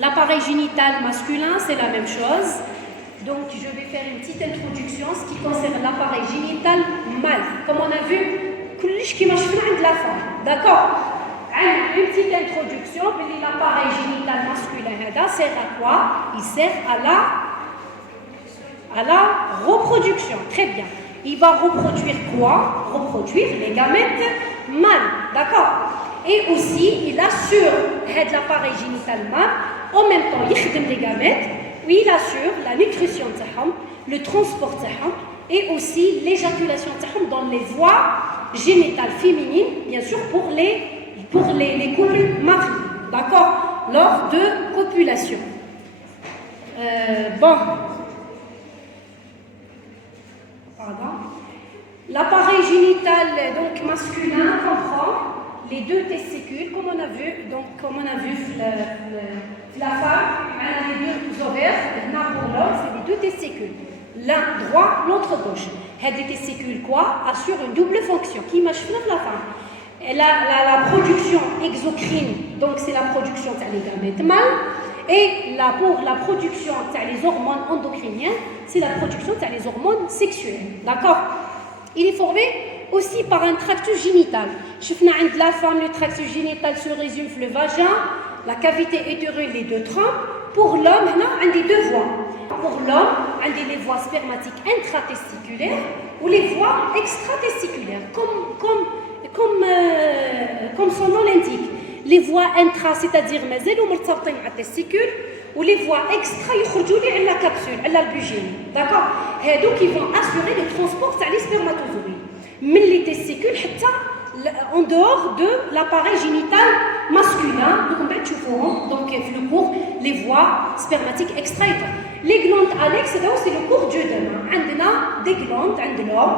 L'appareil génital masculin, c'est la même chose. Donc, je vais faire une petite introduction en ce qui concerne l'appareil génital mâle. Comme on a vu, كلش كيما شفنا عند la femme. D'accord? Une petite introduction. L'appareil génital masculin, ça sert à quoi? Il sert à la reproduction. Très bien. Il va reproduire quoi? Reproduire les gamètes mâles. D'accord? Et aussi, il assure l'appareil génital mâle. En même temps, il يخدم les gamètes. Oui, il assure la nutrition le transport et aussi l'éjaculation dans les voies génitales féminines, bien sûr pour les couples mariés, d'accord, lors de copulation. Bon, pardon. L'appareil génital donc masculin comprend les deux testicules, comme on a vu, la femme, elle a les deux ovaires, pour l'homme, c'est les deux testicules. L'un droit, l'autre gauche. Les testicules, quoi, assurent une double fonction. Qui marche la femme? La production exocrine, donc c'est la production des gamètes mâles, et pour la production des hormones endocriniennes, c'est la production des hormones sexuelles. D'accord? Il est formé aussi par un tractus génital. Chez la femme, le tractus génital se résume sur le vagin, la cavité utérine, les deux trompes. Pour l'homme, on a des deux voies. Pour l'homme, on a les voies spermatiques intratesticulaires ou les voies extratesticulaires, comme son nom l'indique. Les voies intra, c'est-à-dire mazal ou مرتبطين على التesticule, ou les voies extra يخرجوا لي على la capsule, على البوجين. D'accord? هادوك qui vont assurer le transport تاع les spermatozoïdes. من les testicules حتى en dehors de l'appareil génital masculin, donc le cours, les voies spermatiques extra. Les glandes annexes, c'est le cours du demain. On a des glandes, عند l'homme,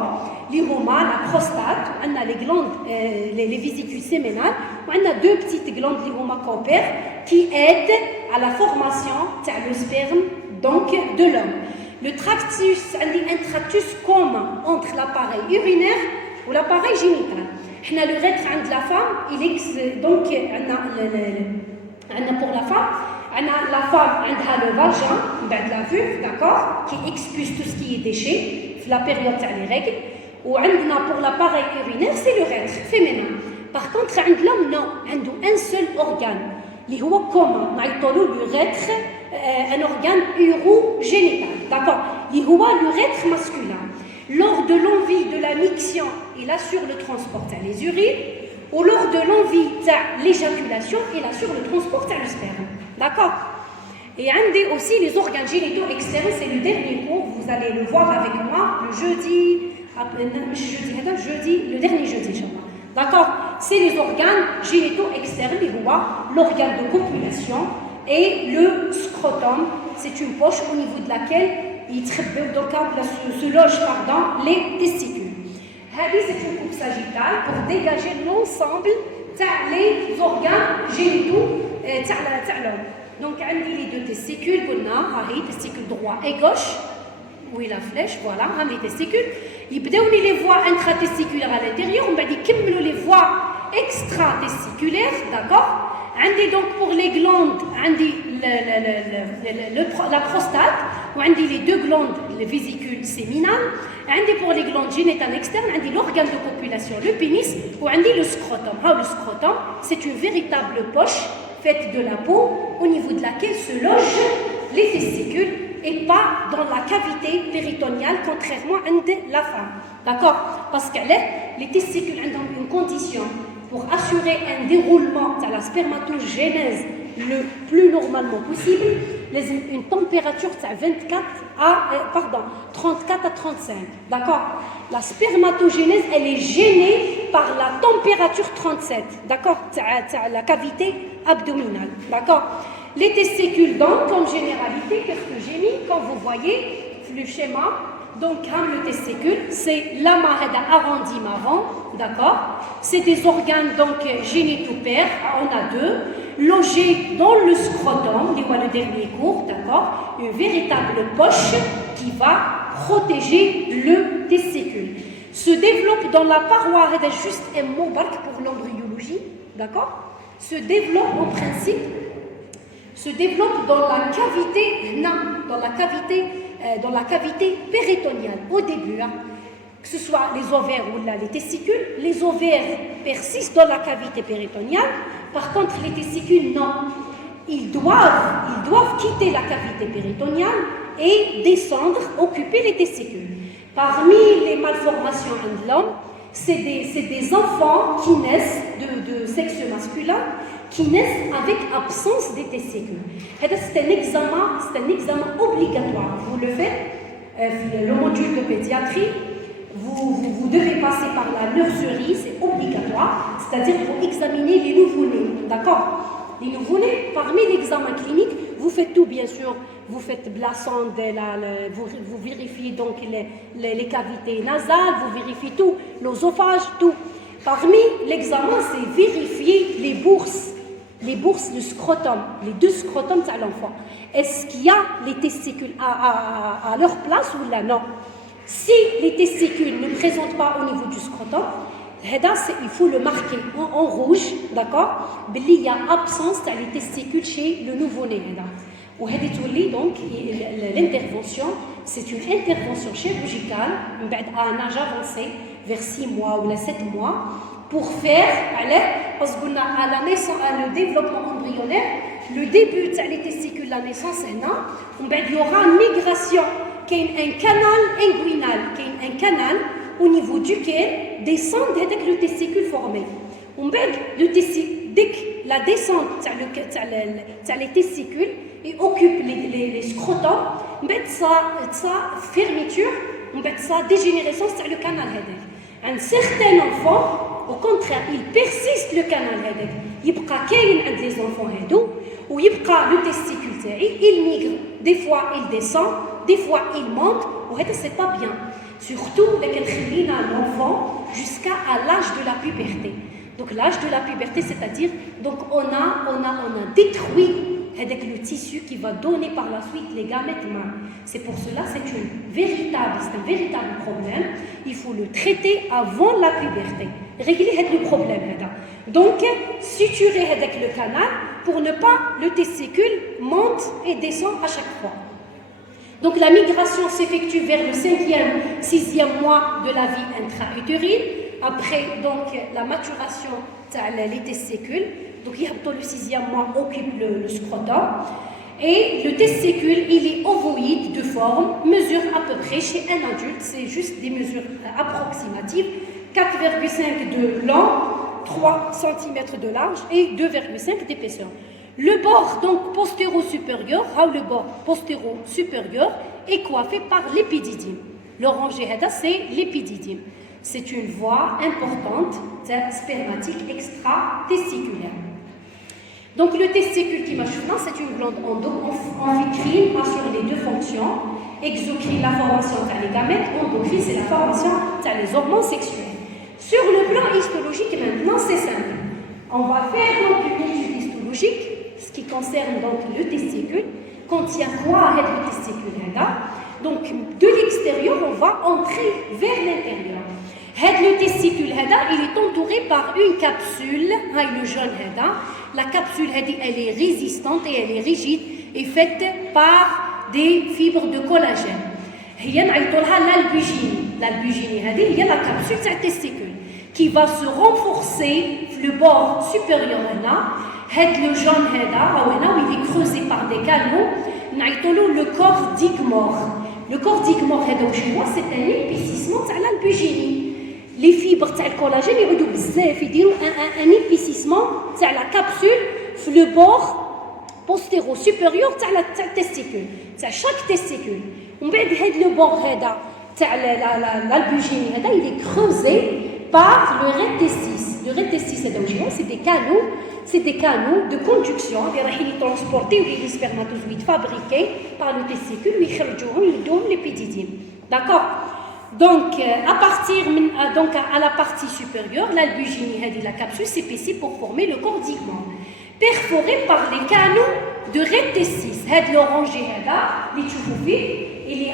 l'homa, la prostate, on a les glandes, les vésicules séminales, on a deux petites glandes, l'homa copère, qui aident à la formation du sperme donc de l'homme. Le tractus, on a un tractus commun entre l'appareil urinaire ou l'appareil génital. Le recte de la femme, il est donc pour la femme, la femme a le vagin, la vulve, d'accord, qui expulse tout ce qui est déchet, la période des règles. Ou pour l'appareil urinaire, c'est le recte féminin. Par contre, l'homme, non, il a un seul organe, qui est commun, le recte, un organe urogénital, d'accord, qui est le recte masculin. Lors de l'envie de la miction, il assure le transport des urines, ou lors de l'envie de l'éjaculation, il assure le transport du sperme. D'accord? Et un des aussi les organes génitaux externes, c'est le dernier cours, vous allez le voir avec moi le dernier jeudi, Inch'Allah. D'accord? C'est les organes génitaux externes, l'organe de copulation et le scrotum, c'est une poche au niveau de laquelle se logent les testicules. C'est une coupe sagittale pour dégager l'ensemble des organes génitaux de l'homme. Donc, on a les deux testicules, testicule droit et gauche, oui la flèche, voilà, les testicules. Ils peuvent les voies intratesticulaires à l'intérieur, on va dire les voies extratesticulaires, d'accord? Donc pour les glandes, la prostate, les deux glandes, les vésicules séminales, pour les glandes génitales externes, l'organe de copulation, le pénis, ou le scrotum. Le scrotum, c'est une véritable poche faite de la peau au niveau de laquelle se logent les testicules et pas dans la cavité péritoniale, contrairement à la femme. D'accord? Parce que les testicules ont une condition pour assurer un déroulement de la spermatogénèse le plus normalement possible, une température de 34 à 35. D'accord? La spermatogénèse, elle est gênée par la température 37. D'accord? La cavité abdominale. D'accord? Les testicules, donc, comme généralité, qu'est-ce que j'ai mis? Quand vous voyez le schéma, donc, le testicule, c'est l'amas arrondi marron, d'accord? C'est des organes donc génitaux pairs, on a deux, logés dans le scrotum, le dernier cours, d'accord? Une véritable poche qui va protéger le testicule. Se développe dans la paroi, c'est juste un mot pour l'embryologie, d'accord? Se développe en principe se développe dans la cavité, dans la cavité péritoniale au début, hein. Que ce soit les ovaires ou là, les testicules. Les ovaires persistent dans la cavité péritoniale. Par contre, les testicules, non. Ils doivent quitter la cavité péritoniale et descendre, occuper les testicules. Parmi les malformations de l'homme, c'est des enfants qui naissent de sexe masculin, qui naissent avec absence des testicules. C'est un examen obligatoire. Vous le faites, le module de pédiatrie, vous devez passer par la nurserie, c'est obligatoire, c'est-à-dire qu'il faut examiner les nouveau-nés, d'accord? Les nouveau-nés, parmi l'examen clinique, vous faites tout bien sûr, vous faites la sonde, vous vérifiez donc les cavités nasales, vous vérifiez tout, l'œsophage, tout. Parmi l'examen, c'est vérifier les bourses, le scrotum, les deux scrotums à l'enfant. Est-ce qu'il y a les testicules à leur place ou là? Non. Si les testicules ne présentent pas au niveau du scrotum, il faut le marquer en rouge, d'accord? Il y a absence des testicules chez le nouveau-né. Donc, l'intervention, c'est une intervention chirurgicale à un âge avancé, vers 6 mois ou 7 mois, pour faire, parce qu'on a à la naissance, le développement embryonnaire, le début des testicules de la naissance, il y aura une migration. Il y a un canal inguinal, un canal au niveau duquel descend le testicule formé. Dès que la descente les testicules et occupe les scrotums, sa fermeture, sa dégénérescence sur le canal. Un certain enfant, au contraire, il persiste le canal. Il y a des enfants où il y a le testicule, il migre, des fois il descend, des fois il monte, et c'est pas bien. Surtout l'enfant jusqu'à l'âge de la puberté. Donc l'âge de la puberté, c'est-à-dire donc on a détruit le tissu qui va donner par la suite les gamètes mâles. C'est pour cela c'est un véritable problème. Il faut le traiter avant la puberté. Régler le problème. Donc suturer avec le canal pour ne pas le testicule monte et descend à chaque fois. Donc la migration s'effectue vers le 5e, 6e mois de la vie intra-utérine. Après donc la maturation des testicules, donc le 6e mois occupe le scrotum. Et le testicule, il est ovoïde de forme, mesure à peu près chez un adulte, c'est juste des mesures approximatives, 4,5 de long, 3 cm de large et 2,5 d'épaisseur. Le bord donc postéro-supérieur, le bord postéro-supérieur est coiffé par l'épididyme. L'orangé, c'est l'épididyme. C'est une voie importante spermatique extra-testiculaire. Donc le testicule qui marche maintenant, c'est une glande endocrine assure les deux fonctions. Exocrine, la formation des gamètes, endocrine, c'est la formation des hormones sexuelles. Sur le plan histologique, maintenant, c'est simple. On va faire donc une étude histologique. Ce qui concerne donc le testicule, contient quoi le testicule? Donc de l'extérieur, on va entrer vers l'intérieur. Le testicule, il est entouré par une capsule, le jaune. La capsule, elle est résistante et elle est rigide et faite par des fibres de collagène. Il y a l'albugine. L'albugine, il y a la capsule du testicule qui va se renforcer le bord supérieur. Le jaune, il est creusé par des canaux, le corps digmore. Le corps digmore, c'est un épaississement de l'albugine. Les fibres de collagène, ils font un épaississement de la capsule, le bord postéro-supérieur de la testicule. Chaque testicule. Le bord de l'albugine, il est creusé par le rectestis. Le rectestis, c'est des canaux de conduction qui sont transportés les spermatozoïdes fabriqués par le testicule et ils donnent l'épididyme. D'accord? Donc, à la partie supérieure, l'albugine, la capsule s'épaissit pour former le corps digmore, perforé par les canaux de rectestis. L'orangé, il est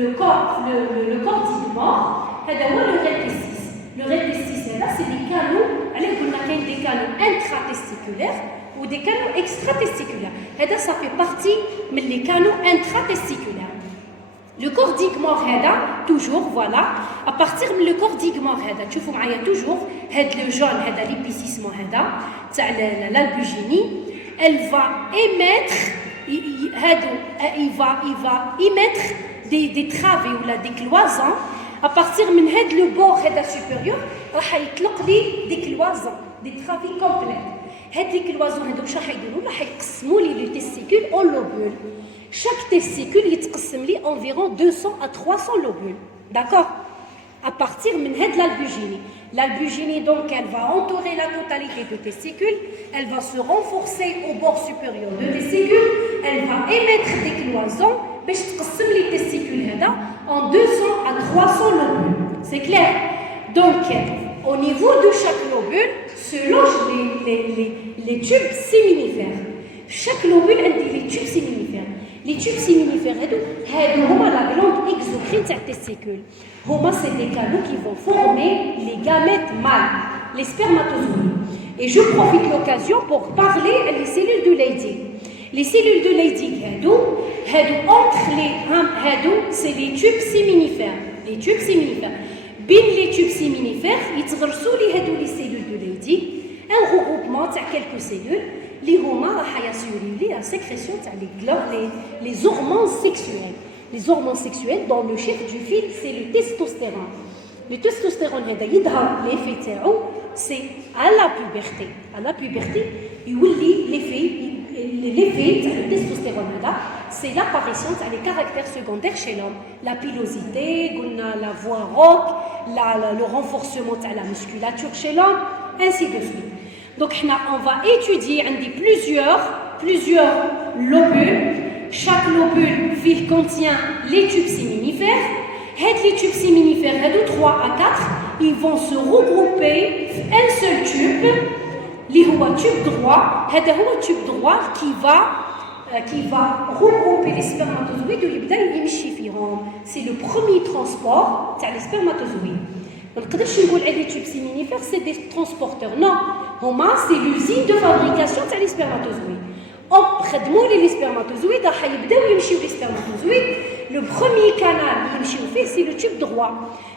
le corps digmore, le rectestis. Le rectestis, c'est des canaux, des canaux intratesticulaires, ou des canaux extratesticulaires. Ça fait partie des canaux intratesticulaires. Le corps mort, toujours, voilà, à partir du corps mort, tu vois, il y a toujours le jaune, l'épicisme, l'albugénie, elle va émettre, il va émettre des travées ou des cloisons. À partir de le bord supérieur, il va y des cloisons, des travées complètes. Les cloisons vont les testicules en lobules. Chaque testicule est environ 200 à 300 lobules. D'accord? À partir de l'albugénie. L'albugénie, donc, elle va entourer la totalité du testicule. Elle va se renforcer au bord supérieur du testicule. Elle va émettre des cloisons. Les testicules en 200 à 300 lobules. C'est clair? Donc, au niveau de chaque lobule, se logent les tubes séminifères. Chaque lobule a des tubes séminifères. Les tubes séminifères, c'est la glande exocrine du testicule. C'est des canaux qui vont former les gamètes mâles, les spermatozoïdes. Et je profite de l'occasion pour parler des cellules de Leydig. Les cellules de Leydig, c'est les tubes séminifères. Les tubes séminifères. Bien les tubes séminifères, ils les cellules de Leydig, un regroupement de quelques cellules. Les la sécrétion les hormones sexuelles. Les hormones sexuelles, dans le chef du fil, c'est le testostérone. Le testostérone, l'effet, c'est à la puberté. À la puberté, l'effet du testostérone, c'est l'apparition des caractères secondaires chez l'homme. La pilosité, la voix rauque, le renforcement de la musculature chez l'homme, ainsi de suite. Donc, on va étudier plusieurs lobules. Chaque lobule contient les tubes séminifères. Les tubes séminifères, 3 à 4, ils vont se regrouper un seul tube, le tube droit. C'est le tube droit qui va regrouper les spermatozoïdes. C'est le premier transport des spermatozoïdes. Donc, les tubes séminifères, c'est des transporteurs. Non, c'est l'usine de fabrication des spermatozoïdes. Les spermatozoïdes, le premier canal, c'est le tube droit.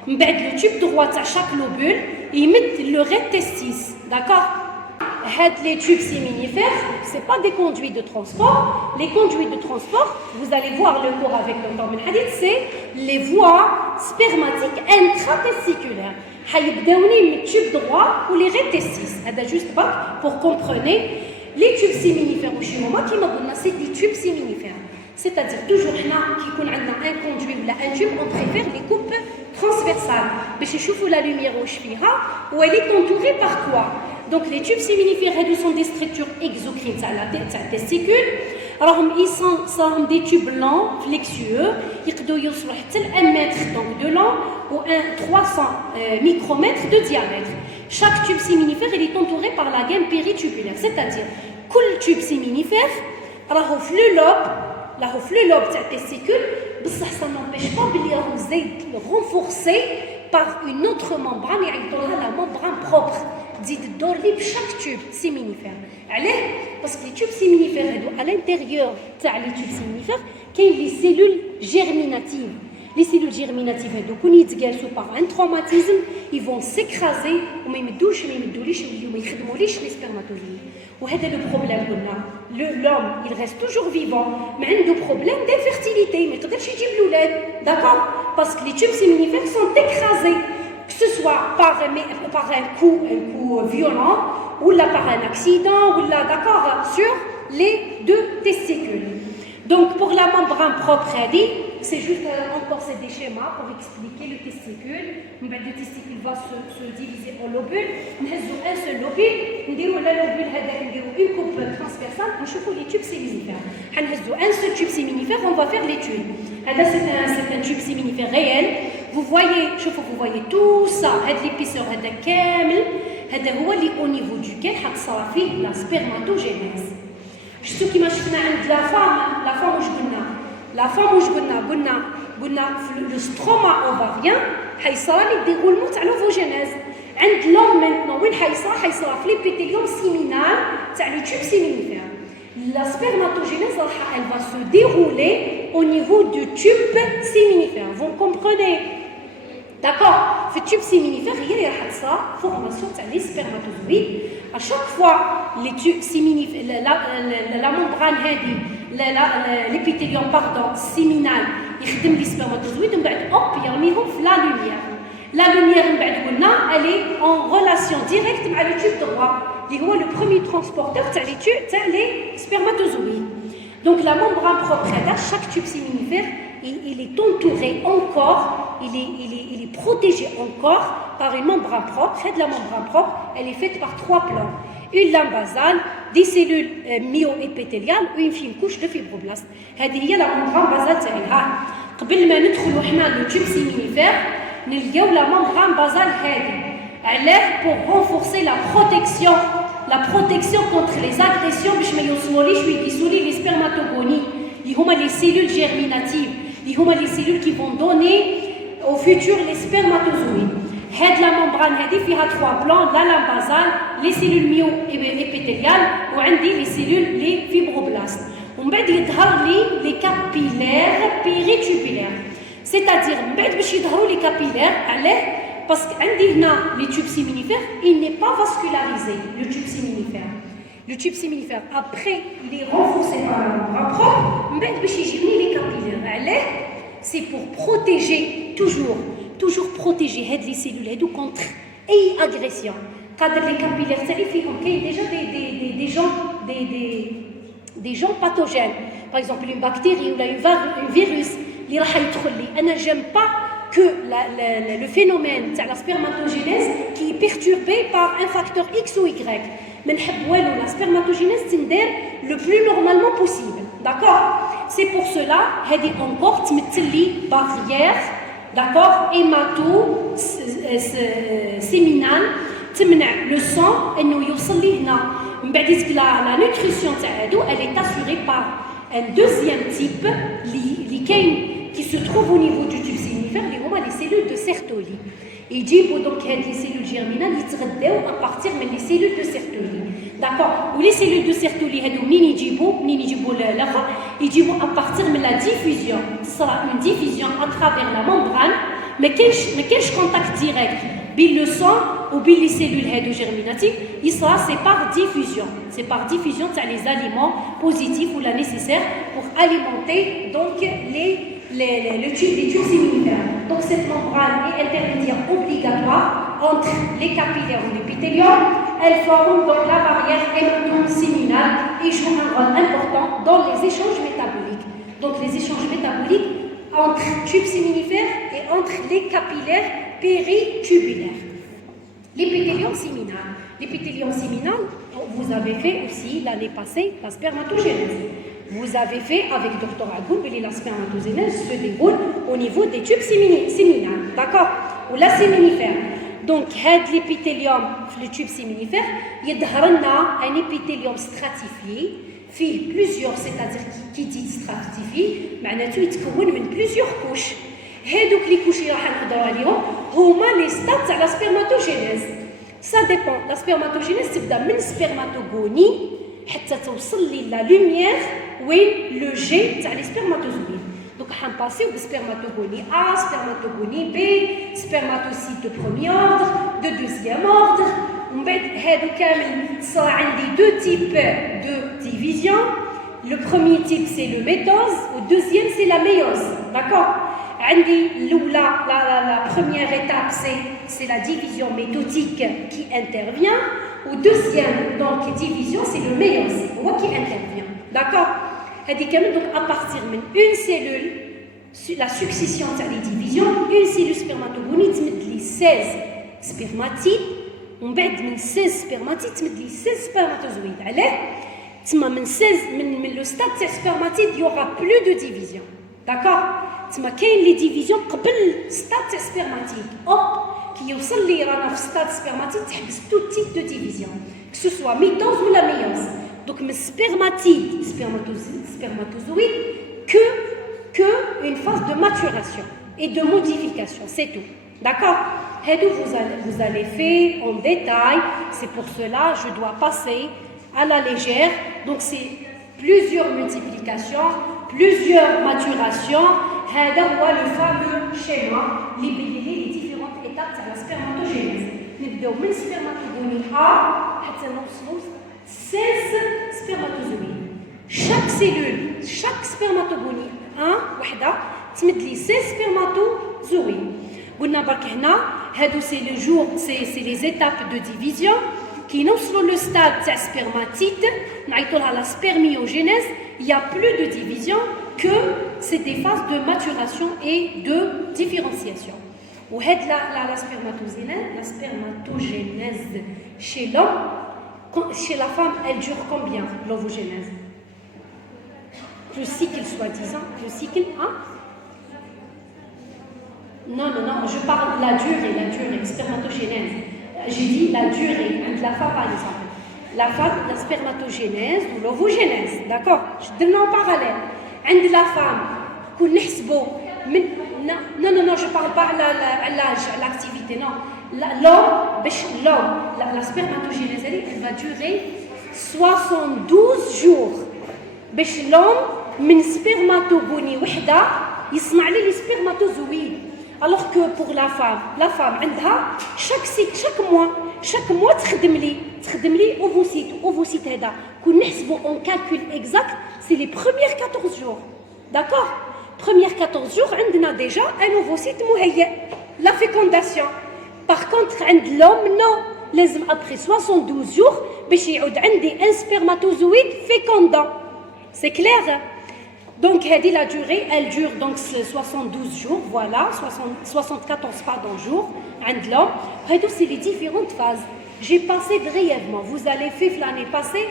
Le tube droit de chaque lobule, il met le testis. D'accord? Les tubes séminifères, ce n'est pas des conduits de transport. Les conduits de transport, vous allez voir le cours avec le Dr Hadid, c'est les voies spermatiques intratesticulaires. Le tube droit ou les testis. C'est juste pour comprendre. Les tubes séminifères, c'est des tubes séminifères. C'est-à-dire, toujours, qui a un conduit ou un tube, on préfère les coupes transversales. Mais chez Choufou, la lumière au Shfira, où elle est entourée par quoi? Donc, les tubes séminifères sont des structures exocrines à la testicule. Alors, ils sont des tubes lents, flexueux, ils peuvent être 1 mètre de long ou 300 micromètres de diamètre. Chaque tube séminifère est entouré par la gamme péritubulaire, c'est-à-dire, tout tube séminifère, le lobe de la testicule, ça n'empêche pas de le renforcer par une autre membrane, la membrane propre. Dites d'orler chaque tube séminifère. Parce que les tubes séminifères, à l'intérieur des tubes séminifères, il y a les cellules germinatives. Les cellules germinatives, par un traumatisme, ils vont s'écraser, ou même les spermatozoïdes. Et c'est le problème. L'homme, il reste toujours vivant, mais il a un problème d'infertilité. Mais il ne d'accord? Parce que les tubes séminifères sont écrasés. Que ce soit par un coup violent, ou là par un accident, ou là, d'accord, sur les deux testicules. Donc, pour la membrane propre, c'est juste encore des schémas pour expliquer le testicule. Le testicule va se diviser en lobules. On a un seul lobule. On dit la lobule, une coupe transversale. On chauffe les tubes séminifères. On a un seul tube séminifère, on va faire l'étude. C'est un tube séminifère réel. Vous voyez tout ça. L'épaisseur est au niveau duquel la spermatogénèse. شفتوا كيما شفنا عند لا فام واش قلنا في لو ستروما اوفاريان حيصرى لي ديغولمون تاع لوفوجينيز عند l'homme maintenant وين حيصرى في l'épithélium séminal تاع le tube séminifère. La spermatogénèse elle va se dérouler au niveau du tube séminifère. Vous comprenez? D'accord? في التube séminifère هي اللي راح تصرى formation تاع les spermatozoïdes. À chaque fois les tubes séminifères la membrane هذه l'épithélium pardon séminal يخدم les spermatozoïdes ومن بعد hop يرميهم في la lumière. La lumière من بعد قلنا elle est en relation directe مع le tube droit اللي هو le premier transporteur تاع les tubes تاع les spermatozoïdes. Donc la membrane propre هذا chaque tube séminifère il est entouré encore, il est protégé encore par une membrane propre. La membrane propre, elle est faite par 3 plans. Une lame basale, des cellules myo-épithéliales ou une fine couche de fibroblastes. هذه هي la membrane basale تاعها. قبل ما ندخلوا حنا le tube séminifère, نلقاو la membrane basale هذه. علاه pour renforcer la protection contre les agressions باش ما يوصلوليش ويكيسوا لي les spermatogonies اللي هما les cellules germinatives. اللي هما les cellules qui vont donner au futur les spermatozoïdes. هاد la membrane هذه فيها 3 plans, la lame basale, les cellules myo-épithéliales وعندي les cellules les fibroblastes. ومن بعد يظهر لي les capillaires péritubulaires. C'est-à-dire من بعد باش يظهروا les capillaires علاه parce qu'عندي هنا les tubes séminifères il n'est pas vascularisé le tube séminifère. Le tube séminifère, après, il est renforcé par la membrane propre, mais les capillaires. C'est pour protéger, toujours protéger les cellules contre une agression. Quand les capillaires, il y a déjà des gens pathogènes. Par exemple, une bactérie ou un virus, j'aime pas que le phénomène de la spermatogénèse qui est perturbé par un facteur X ou Y. Mais la spermatogénèse تندار le plus normalement possible. D'accord? C'est pour cela هذه encore تمثل لي barrière, d'accord, hémato-séminale تمنع le sang انه يوصل لي هنا. من بعد la nutrition تاع هادو elle est assurée par un deuxième type qui se trouve au niveau du tube séminifère اللي هما les cellules de Sertoli. يجيبوا donc les cellules germinales يتغذاو à partir من les cellules de Sertoli. D'accord? Ou les cellules de Sertoli هادو منين يجيبوا الاخر يجيبوا à partir من la diffusion. Ce sera une diffusion à travers la membrane ما كاينش contact direct بين le sang ou بين les cellules هادو germinatives. يصرا c'est par diffusion. C'est par diffusion تاع les aliments positifs ou la nécessaire pour alimenter donc les tubes séminifères. Donc cette membrane est intermédiaire obligatoire entre les capillaires ou l'épithélium. Elle forme donc la barrière hémato-séminale et joue un rôle important dans les échanges métaboliques. Donc les échanges métaboliques entre tubes séminifères et entre les capillaires péritubulaires. L'épithélium séminal. L'épithélium séminal, vous avez fait aussi l'année passée la spermatogénèse. Vous avez fait avec Dr Agoul que la spermatogénèse se déroule au niveau des tubes séminales, d'accord? Ou la séminifère. Donc, l'épithélium, le tube séminifère, il y a un épithélium stratifié, fait plusieurs, c'est-à-dire qui dit stratifié, معناته يتكون من plusieurs couches. هذوك les couches اللي راح نهضروا عليهم هما les stades تاع la spermatogénèse. Ça dépend. La spermatogénèse تبدا من spermatogonie حتى توصل لي la lumière وين le jet تاع les spermatozoïdes. Donc on passe au spermatogonie A, spermatogonie B, spermatocyte de premier ordre, de deuxième ordre. ومن بعد هادو كامل صار عندي deux types de division. Le premier type c'est le métose, le deuxième c'est la méiose. D'accord? عندي la première étape c'est la division métotique qui intervient. Ou deuxième donc division c'est le méiose qui intervient. D'accord? Donc à partir d'une cellule, la succession des divisions, une cellule spermatogonie تمد لي 16 spermatides ومن بعد من 16 spermatides تمد لي 16 spermatozoïdes. علاه؟ تما من 16 من لو ستاد تاع spermatide il y aura plus de division. D'accord? تما كاين لي ديفيزيون قبل ستاد تاع spermatide. Qui يوصل لي رانا في ستاد spermatide تحبس tout type de division. Que ce soit mitose ou la méiose. Donc, le spermatozoïde, que une phase de maturation et de modification, c'est tout. D'accord? Vous allez faire en détail. C'est pour cela je dois passer à la légère. Donc c'est plusieurs multiplications, plusieurs maturations. هذا هو le fameux schéma اللي بين لي les différentes étapes تاع la spermatogénèse. نبداو من spermatogonies A حتى نوصلوا 16 spermatozoïdes. Chaque cellule, chaque spermatogonie وحده تمد لي 16 spermatozoïdes. قلنا برك هنا هادو c'est les étapes de division. Qui نوصلوا le stade تاع spermatide نعيطوا لها la spermiogénèse. Il n'y a plus de division que c'est des phases de maturation et de différenciation. وهاد la spermatogénèse chez l'homme, chez la femme, elle dure combien l'ovogénèse? Le cycle soi-disant, le cycle, hein? Non, je parle de la durée, spermatogénèse. J'ai dit la durée, de la femme par exemple. La femme, la spermatogénèse ou l'ovogénèse, d'accord? Je donne en parallèle. عند la femme, qu'on نحسبوا من non, je parle pas à l'âge, à l'activité, non. L'homme, la spermatogénèse, elle va durer 72 jours. باش l'homme من spermatogonie وحده يصنع لي les spermatozoïdes. Alors que pour la femme عندها chaque mois تخدم لي ovocyte هذا كون نحسبوا en calcul exact c'est les premières 14 jours. D'accord? Premières 14 jours عندنا déjà un ovocyte مهيئ la fécondation. Par contre عند l'homme non, لازم après 72 jours باش يعود عندي un spermatozoïde fécondant. C'est clair? Donc, la durée, elle dure donc 72 jours, voilà, 74 jours, c'est les différentes phases. J'ai passé brièvement, vous allez faire l'année passée,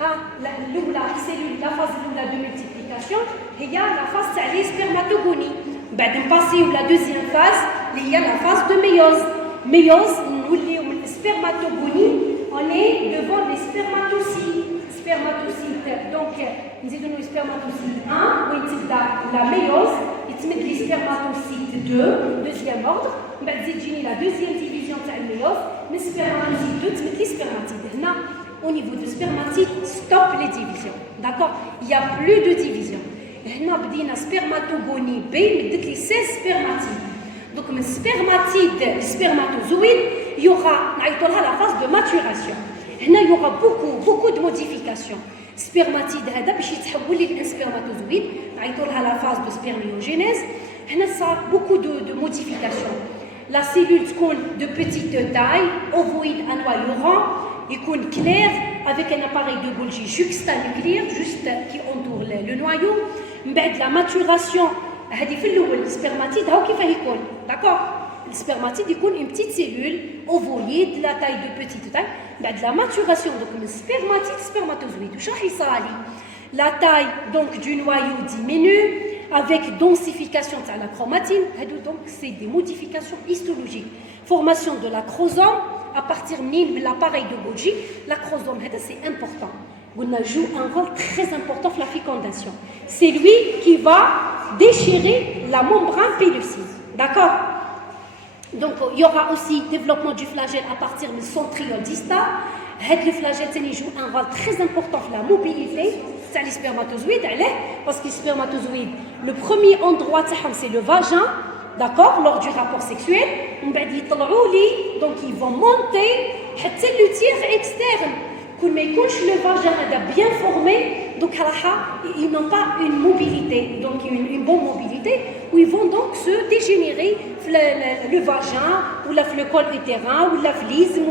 la phase de multiplication, il y a la phase de spermatogonie. La deuxième phase, il y a la phase de méiose. Méiose, nous, les spermatogonie, on est devant les spermatocytes. Donc, nous avons le spermatocyte 1, où il y a la méiose, il y a les spermatocytes 2, deuxième ordre, il y a la deuxième division de la méiose, les spermatocytes 2, il y a les spermatides. Là, au niveau de spermatides, stop les divisions. D'accord? Il n'y a plus de division. Là, il y a la spermatogonie B, il y a les 16 spermatides. Donc, le spermatozoïde, il y aura la phase de maturation. Il y aura beaucoup de modifications. Spermatide هذا باش يتحول لي spermatozoïde نعيطوا لها la phase de spermiogénèse. هنا ça beaucoup de modifications. La cellule تكون de petite taille, ovoïde à noyau rond, يكون clair avec un appareil de Golgi juxtanucléaire juste qui entoure le noyau. من بعد la maturation هذه في الاول السبرماتيد هاو كيفاه يكون. D'accord? Le spermatide est une petite cellule ovoïde de la taille de petite taille. De la maturation, donc le spermatozoïde. La taille donc, du noyau diminue avec densification de la chromatine. Donc c'est des modifications histologiques. Formation de l'acrosome à partir de l'appareil de Golgi. L'acrosome, c'est important. On joue un rôle très important dans la fécondation. C'est lui qui va déchirer la membrane pellucide. D'accord? Donc, il y aura aussi développement du flagelle à partir du centriole distal. Le flagelle joue un rôle très important dans la mobilité des spermatozoïdes. Parce que les spermatozoïdes, le premier endroit, c'est le vagin, d'accord, lors du rapport sexuel. Donc, ils vont monter jusqu'à l'utère externe. Quand le vagin est bien formé, donc ils n'ont pas une mobilité, donc une bonne mobilité, où ils vont donc se dégénérer le vagin, ou le col utérin, ou la phlisme,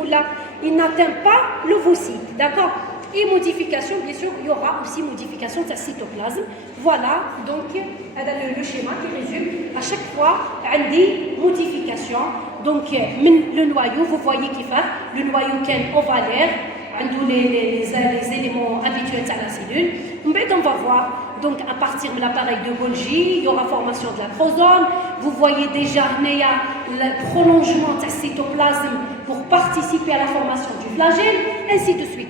il n'atteint pas l'ovocyte, d'accord? Et modification, bien sûr, il y aura aussi modification de sa cytoplasme. Voilà, donc, le schéma qui résume à chaque fois des modifications. Donc, le noyau, vous voyez qu'il fait le noyau qui est ovalaire, les éléments habituels à la cellule. On va voir, donc à partir de l'appareil de Golgi, il y aura formation de l'acrosome. Vous voyez déjà le prolongement de la cytoplasme pour participer à la formation du flagelle, ainsi de suite.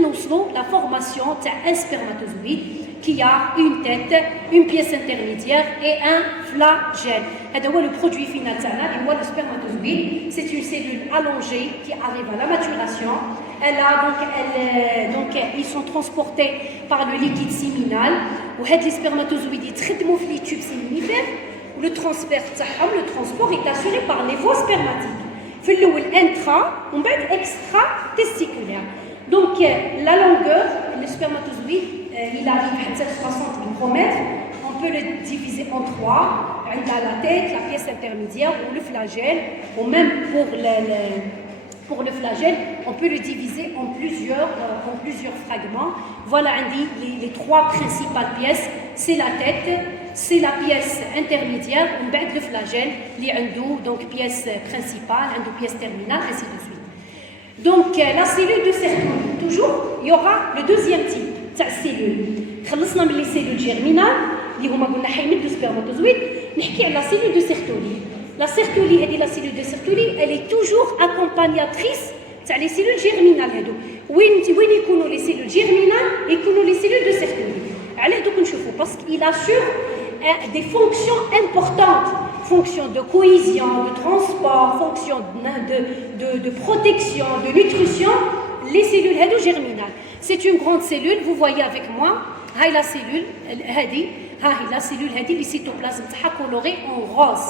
Nous avons la formation d'un spermatozoïde qui a une tête, une pièce intermédiaire et un flagelle. C'est le produit final le spermatozoïde. C'est une cellule allongée qui arrive à la maturation. Ils sont transportés par le liquide séminal. Les spermatozoïdes يتخدموا في les tubes séminifères. Le transport est assuré par les voies spermatiques. في الأول intra ومن بعد extra testiculaire. Donc la longueur, le spermatozoïde, il arrive à 60 micromètres. On peut le diviser en trois. Il a la tête, la pièce intermédiaire ou le flagelle. Ou même pour le flagelle, on peut le diviser en plusieurs fragments. Voilà les trois principales pièces. C'est la tête, c'est la pièce intermédiaire, ou bien le flagelle, les عنده, donc pièce principale, عنده pièce terminale, ainsi de suite. Donc la cellule de Sertoli, toujours, il y aura le deuxième type de cellule. خلصنا من les cellules germinales اللي هما قلنا حيمدوا spermatozoïde. نحكي على la cellule de Sertoli. La Sertoli, la cellule de Sertoli, elle est toujours accompagnatrice de les cellules germinales. وين يكونوا les cellules germinales يكونوا les cellules de Sertoli. علاه دوك نشوفوا parce qu'il assure des fonctions importantes, fonctions de cohésion, de transport, fonctions de protection, de nutrition, les cellules germinales. C'est une grande cellule, vous voyez avec moi, la cellule, la cellule, les cytoplasmes colorés en rose.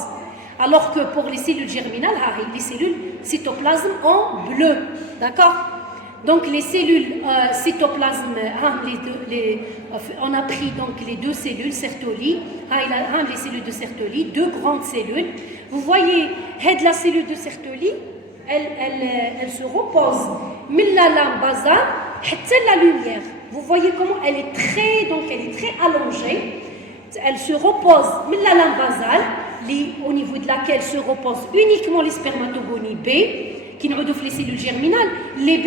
Alors que pour les cellules germinales, les cellules cytoplasmes en bleu. D'accord? Donc les cellules cytoplasme, on a pris donc les deux cellules Sertoli, les cellules de Sertoli, deux grandes cellules. Vous voyez, la cellule de Sertoli, elle se repose de la lame basale jusqu'à la lumière. Vous voyez comment elle est très allongée. Elle se repose de la lame basale, au niveau de laquelle se reposent uniquement les spermatogonies B. Qui nous les cellules germinales, les B,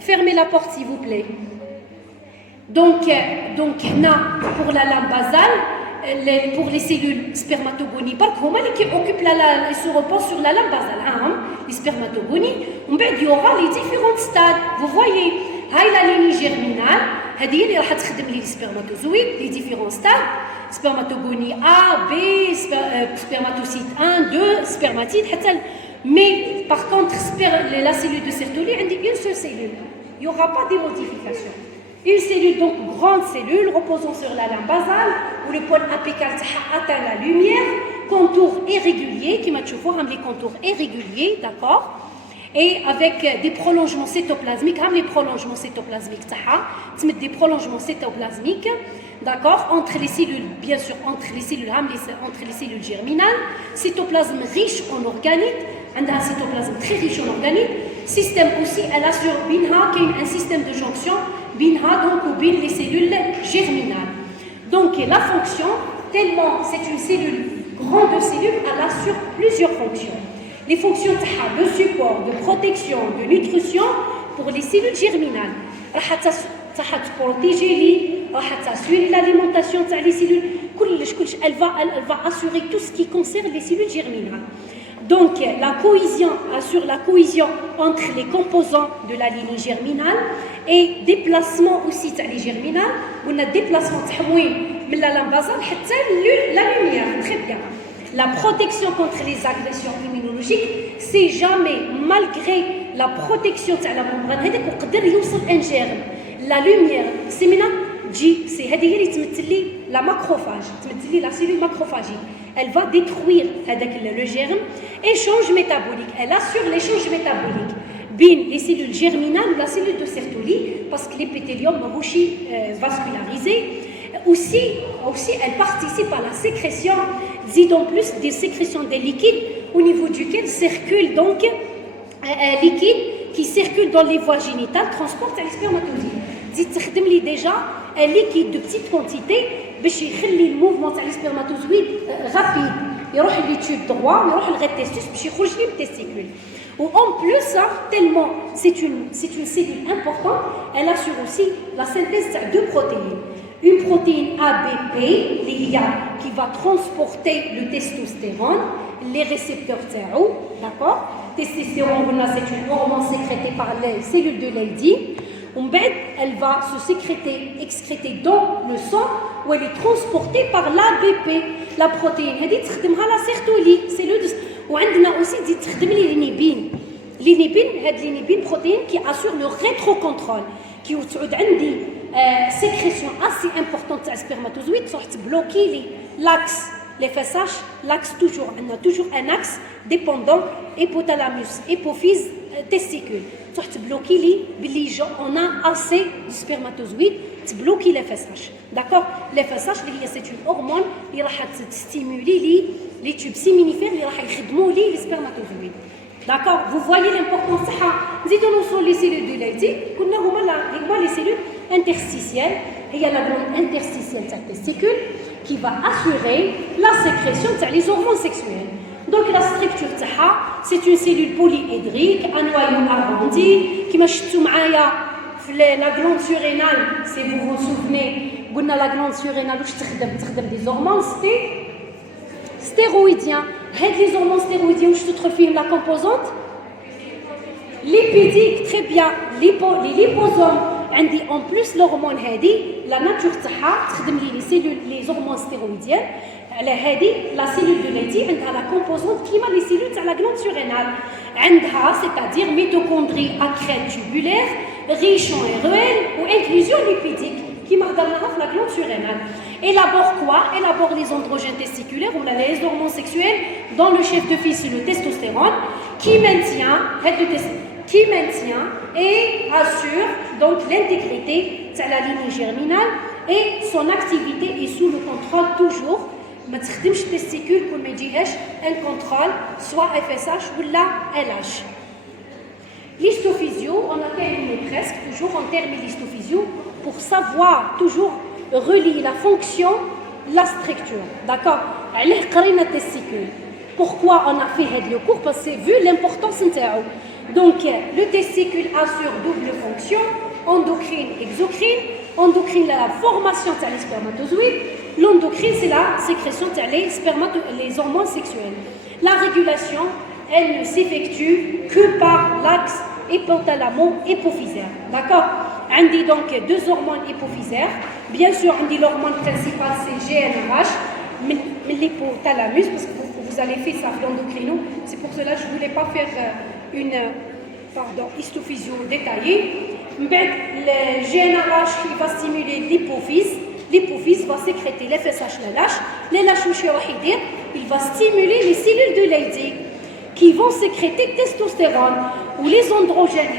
fermez la porte s'il vous plaît. Donc pour la lame basale, pour les cellules spermatogonies, qui occupent ils se reposent sur la lame basale, les spermatogonies. Il y aura les différents stades. Vous voyez, la ligne germinale, les spermatozoïdes, les différents stades. Spermatogonie A, B, spermatocyte 1, 2, spermatide, mais par contre, la cellule de Sertoli, elle dit une seule cellule. Il n'y aura pas de modification. Une cellule, donc grande cellule, reposant sur la lame basale, où le pôle apical atteint la lumière, contour irrégulier, qui m'a toujours les contours irréguliers, d'accord? Et avec des prolongements cytoplasmiques, les prolongements cytoplasmiques, des prolongements cytoplasmiques, d'accord, entre les cellules, bien sûr, entre les cellules germinales, cytoplasme riche en organite, un cytoplasme très riche en organite, système aussi, elle assure un système de jonction, donc les cellules germinales. Donc la fonction, tellement c'est une cellule, grande cellule, elle assure plusieurs fonctions. Les fonctions de support, de protection, de nutrition pour les cellules germinales. Protéger assurer l'alimentation des cellules. Elle va assurer tout ce qui concerne les cellules germinales. Donc la cohésion assure la cohésion entre les composants de la ligne germinale et déplacement aussi des germinales. On a déplacement de la lame basale jusqu'à la lumière. Très bien. La protection contre les agressions immunologiques, c'est jamais, malgré la protection de la membrane, un germe. La lumière, c'est la macrophage, la cellule macrophagique. Elle va détruire le germe. Échange métabolique, elle assure l'échange métabolique. Bien les cellules germinales ou la cellule de Sertoli, parce que l'épithélium est vascularisé. Aussi, elle participe à la sécrétion, en plus des sécrétions des liquides au niveau duquel circule donc un liquide qui circule dans les voies génitales, transporte les spermatozoïdes. Déjà un liquide de petite quantité باش يخلي الموفمون تاع les spermatozoïdes rapide. يروح للتيوب droit, يروح للغيتستوس باش يخرج لي بالتستيكول. Ou en plus, tellement c'est une cellule importante, elle assure aussi la synthèse de deux protéines. Une protéine ABP, qui va transporter le testostérone, les récepteurs TAO, d'accord? Testostérone, c'est une hormone sécrétée par les cellules de Leydig. Elle va se excréter dans le sang où elle est transportée par l'ABP, la protéine. Elle dit la sertolyse. On a aussi dit l'inhibine. L'inhibine protéine qui assure le rétrocontrôle, qui a une sécrétion assez importante de spermatozoïdes, qui bloquer l'axe. Les FSH, l'axe toujours, on a toujours un axe dépendant hypothalamus, hypophyse, testicule. Tu bloques on a assez de spermatozoïdes, tu bloques les FSH. D'accord? Les FSH, c'est une hormone qui va stimuler les tubes séminifères qui vont les spermatozoïdes. D'accord? Vous voyez l'importance de ça. Nous sommes les cellules de Leydig, les cellules interstitielles. Il y a la glande interstitielle de testicule qui va assurer la sécrétion des hormones sexuelles. Donc la structure c'est une cellule polyédrique, un noyau arrondi, qui m'a la glande surrénale, si vous vous souvenez, la glande surrénale des hormones stéroïdiens. Les hormones stéroïdiens, où se trouve la composante lipidique, très bien, les liposomes. En plus, l'hormone la nature les hormones stéroïdiennes. La cellule de Leydig a la composante qui est les cellules de la glande surrénale. C'est-à-dire mitochondries à crête tubulaire, riche en REL ou inclusion lipidique qui marque la glande surrénale. Élabore quoi? Élabore les androgènes testiculaires ou les hormones sexuelles dans le chef de file, c'est le testostérone qui maintient et assure donc l'intégrité de la lignée germinale et son activité est sous le contrôle toujours. ما تخدمش testicule كل ما يجيهاش un contrôle soit FSH ou la LH. L'histophysio, on a terminé presque, toujours on termine l'histophysio pour savoir toujours relier la fonction, la structure. D'accord? عليه قرينا testicule. Pourquoi on a fait le cours? Parce que vu l'importance نتاعو. Donc le testicule assure double fonction, endocrine, exocrine. Endocrine, la formation des spermatozoïdes. L'endocrine, c'est la sécrétion des hormones sexuelles. La régulation, elle ne s'effectue que par l'axe hypothalamo-hypophysaire. D'accord? On dit donc deux hormones hypophysaires. Bien sûr, on dit l'hormone principale, c'est GnRH, mais l'hypothalamus, parce que vous allez faire ça l'endocrino. C'est pour cela que je ne voulais pas faire une histophysio détaillée. Le GnRH qui va stimuler l'hypophyse. L'hypophyse va sécréter les FSH, les lâches, il va stimuler les cellules de Leydig qui vont sécréter testostérone ou les androgènes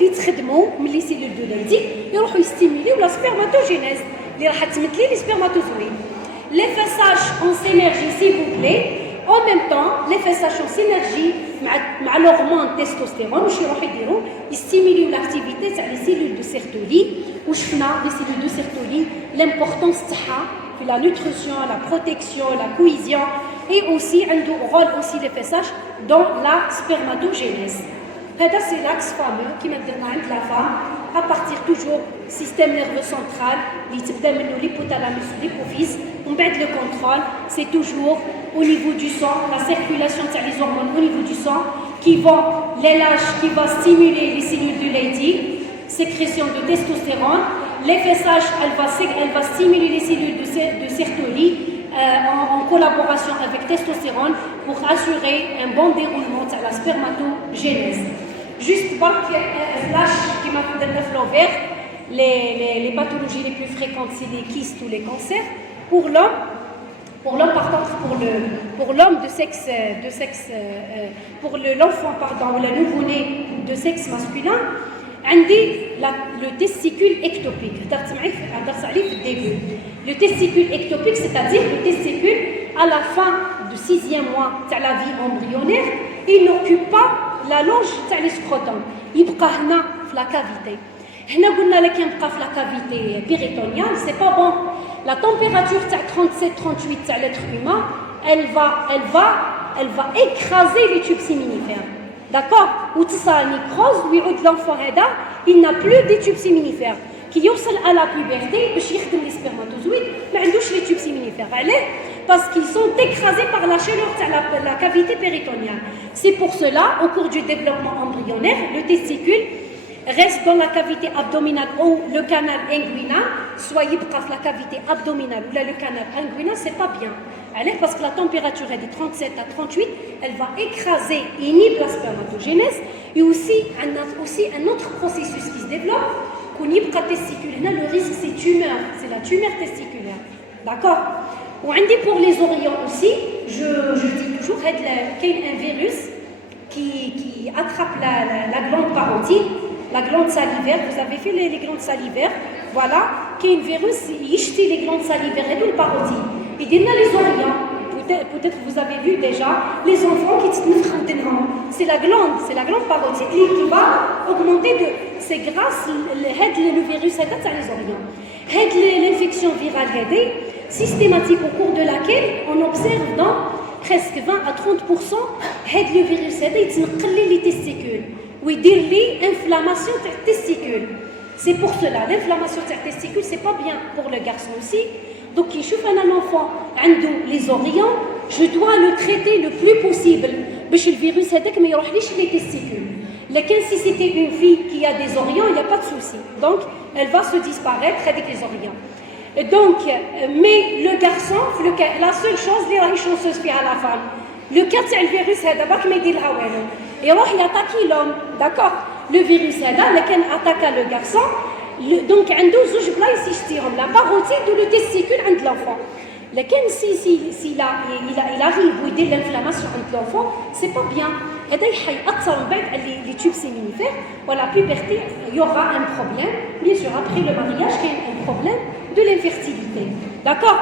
les traitements les cellules de Leydig ils vont stimuler la spermatogénèse les spermatozoïdes. Les FSH en synergie, s'il vous plaît. En même temps, les FSH en synergie avec l'hormone testostérone, ils stimulent l'activité des cellules de Sertoli. Où je fais les cellules de Sertoli, l'importance de la nutrition, la protection, la cohésion, et aussi un rôle aussi les FSH dans la spermatogénèse. C'est l'axe fameux qui maintenant de la femme à partir toujours système nerveux central, l'hypothalamus, l'hypophyse. On bête le contrôle, c'est toujours au niveau du sang, la circulation des hormones au niveau du sang qui vont les lâches, qui va stimuler les cellules de Leydig, sécrétion de testostérone. Les FSH, elle va stimuler les cellules de Sertoli en collaboration avec testostérone pour assurer un bon déroulement de la spermatogénèse. Juste pour flash qui m'a fait de l'ovaire, les pathologies les plus fréquentes, c'est les kystes ou les cancers. Pour l'homme, par contre, pour l'homme de sexe, pour l'enfant, pardon, ou le nouveau-né de sexe masculin, on dit le testicule ectopique. Le testicule ectopique, c'est-à-dire le testicule à la fin du 6e mois de la vie embryonnaire, il n'occupe pas la longe de l'escrotum. Il est dans la cavité. Nous avons dit qu'il dans la cavité péritoniale, c'est pas bon. La température de 37-38 de l'être humain, elle va écraser les tubes séminifères. D'accord? Ou ça nécrose, ou l'enfant il n'a plus des tubes séminifères. Qui يوصل à la puberté, باش يخدم les spermatozoïdes, ما عندوش les tubes séminifères. Parce qu'ils sont écrasés par la chaleur de la cavité péritoniale. C'est pour cela, au cours du développement embryonnaire, le testicule reste dans la cavité abdominale ou le canal inguinal, soit يبقى في la cavité abdominale ou là le canal inguinal, c'est pas bien. Parce que la température est de 37 à 38, elle va écraser, inhibe la spermatogénèse. Et aussi, on a aussi un autre processus qui se développe, qu'on يبقى testicule. Là, le risque, c'est tumeur, c'est la tumeur testiculaire. D'accord? Ou pour les oreillons aussi, je dis toujours, qu'il y a un virus qui attrape la glande parodie, la glande salivaire. Vous avez fait les glandes salivaires, voilà, qu'il y a un virus, il chute les glandes salivaires et tout le parodie. Il dit, les oreillons, peut-être vous avez vu déjà, les enfants qui c'est la glande parodie qui va augmenter c'est grâce le virus dans les oreillons. L'infection virale systématique au cours de laquelle on observe dans presque 20 à 30% le virus les testicules ou il dit l'inflammation des testicules. C'est pour cela, l'inflammation des testicules, c'est pas bien pour le garçon aussi. Donc, il chauffe un enfant a les oreillons, je dois le traiter le plus possible. Parce que le virus mais il ne les testicules. Si c'était une fille qui a des oreillons, il n'y a pas de souci. Donc, elle va se disparaître avec les oreillons. Donc, mais le garçon, la seule chose, il est chanceuse à la femme. Le cas de le virus, il attaque l'homme, d'accord? Le virus, il attaque le garçon. Donc, il y a deux places, la parotide ou le testicule de l'enfant. S'il arrive où il y a l'inflammation de l'enfant, c'est pas bien. Les tubes séminifères, ou la puberté, il y aura un problème. Bien sûr, après le mariage, il y a un problème de l'infertilité. D'accord?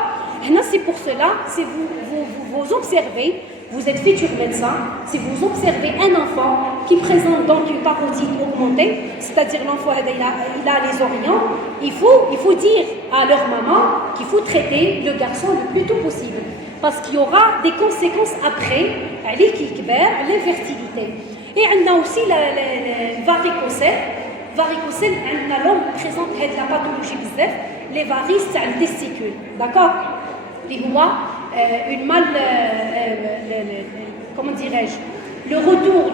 C'est pour cela, si vous observez, vous êtes futur médecin, si vous observez un enfant qui présente donc une parodie augmentée, c'est-à-dire l'enfant il a les oreillons, il faut dire à leur maman qu'il faut traiter le garçon le plus tôt possible. Parce qu'il y aura des conséquences après, l'infertilité. Et on a aussi la varicocèle. Varicocèle, l'homme présente la pathologie bizarre, les varices, c'est un testicule. D'accord? Une comment dirais-je, le retour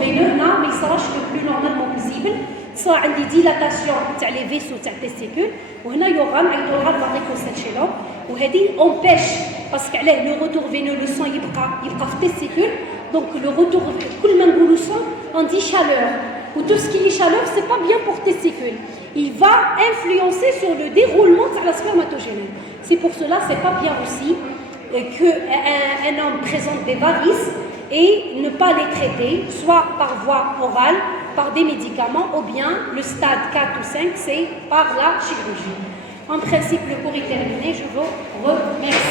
veineux, mais il s'arrache le plus normalement possible. Ça a une dilatation des vaisseaux des testicules. Et il y aura une varicocèle chez l'homme. Et ça empêche, parce que le retour veineux, le sang, il est dans le testicule. Donc le retour, tout le monde le sang, on dit chaleur. Ou tout ce qui est chaleur, ce n'est pas bien pour le testicule. Il va influencer sur le déroulement de la spermatogénèse. C'est pour cela que ce n'est pas bien aussi qu'un homme présente des varices et ne pas les traiter, soit par voie orale, par des médicaments, ou bien le stade 4 ou 5, c'est par la chirurgie. En principe, le cours est terminé. Je vous remercie.